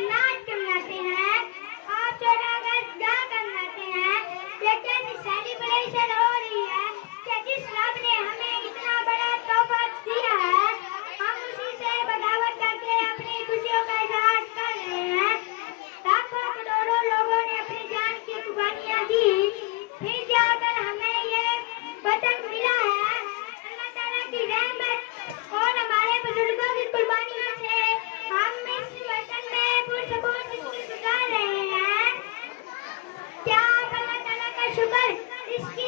नाच मनाते हैं, आप 14 अगस्त गाकर मनाते हैं। ये कैसी सेलिब्रेशन हो रही है कि जिस रब ने हमें इतना बड़ा तोहफा दिया है, हम उसी से बगावत करके अपनी खुशियों का इजहार कर रहे हैं। लाखों करोड़ों लोगों ने अपनी जान की कुर्बानियां दी, फिर जाकर हमें ये वतन मिला है। अल्लाह ताला की रहमत और हमारे बुजुर्गों की कुर्बानियों से हम इस वतन में पुरसकून जिंदगी गुजार रहे हैं। क्या आप अल्लाह ताला का शुक्र इसकी